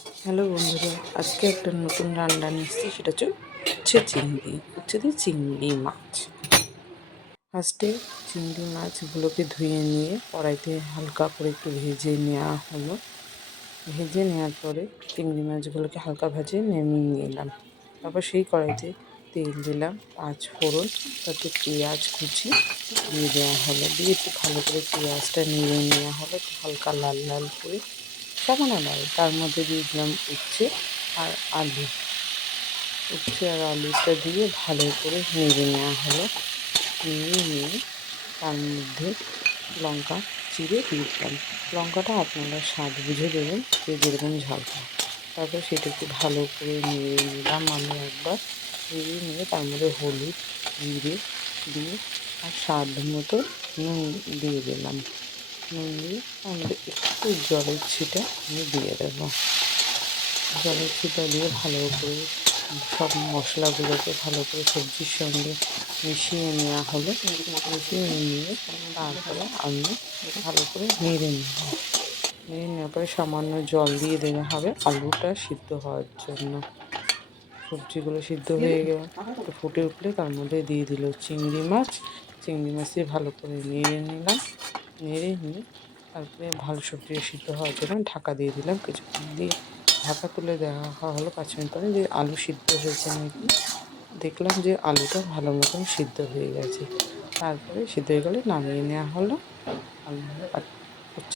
Hello বন্ধুরা, আজকে একটা নতুন রান্না এসেছি, সেটা হচ্ছে উচ্ছে চিংড়ি। উচ্ছে দিয়ে চিংড়ি মাছ। ফার্স্টে চিংড়ি মাছগুলোকে ধুয়ে নিয়ে কড়াইতে হালকা করে একটু ভেজে নেওয়া হলো। ভেজে নেওয়ার পরে চিংড়ি মাছগুলোকে হালকা ভেজে নামিয়ে নিলাম। তারপর সেই কড়াইতে তেল দিলাম, পাঁচ ফোড়ন তাতে পেঁয়াজ কুচি দিয়ে দেওয়া হলো। দিয়ে একটু ভালো করে পেঁয়াজটা নিয়ে নেওয়া হলো হালকা লাল লাল করে। সামান্য লাল তার মধ্যে দিয়ে দিলাম উচ্ছে আর আলু। উচ্ছে আর আলুটা দিয়ে ভালো করে নেড়ে নেওয়া হলো। নেড়ে নিয়ে তার মধ্যে লঙ্কা চিড়ে দিয়ে দিলাম। লঙ্কাটা আপনারা স্বাদ বুঝে দেবেন যে যেরকম ঝাল খায় তারপর সেটাকে ভালো করে নেড়ে নিলাম আমি একবার। নেড়ে নিয়ে তার মধ্যে হলুদ, জিরে দিয়ে আর স্বাদ মতো নুন দিয়ে দিলাম। নুন তার একটু জলের ছিটা আমি দিয়ে দেবো। জলের ছিটা দিয়ে ভালো করে সব মশলাগুলোকে ভালো করে সবজির সঙ্গে মিশিয়ে নেওয়া হলো মিশিয়ে নিয়ে তারপরে আমি ভালো করে নেড়ে নেব। নেড়ে নেওয়ার পরে সামান্য জল দিয়ে দেওয়া হবে আলুটা সিদ্ধ হওয়ার জন্য। সবজিগুলো সিদ্ধ হয়ে গেল। একটু ফুটে উঠলে তার মধ্যে দিয়ে দিল চিংড়ি মাছ। চিংড়ি মাছ দিয়ে ভালো করে নিয়ে নিলাম। নেড়ে নিয়ে তারপরে ভালো সবজি সিদ্ধ হওয়ার জন্য ঢাকা দিয়ে দিলাম। কিছুক্ষণ দিয়ে ঢাকা তুলে দেওয়া হলো পাঁচ মিনিট পরে। যে আলু সিদ্ধ হয়েছে নাকি? দেখলাম যে আলুটা ভালো মতন সিদ্ধ হয়ে গেছে। তারপরে সিদ্ধ হয়ে গেলে নামিয়ে নেওয়া হলো। আলু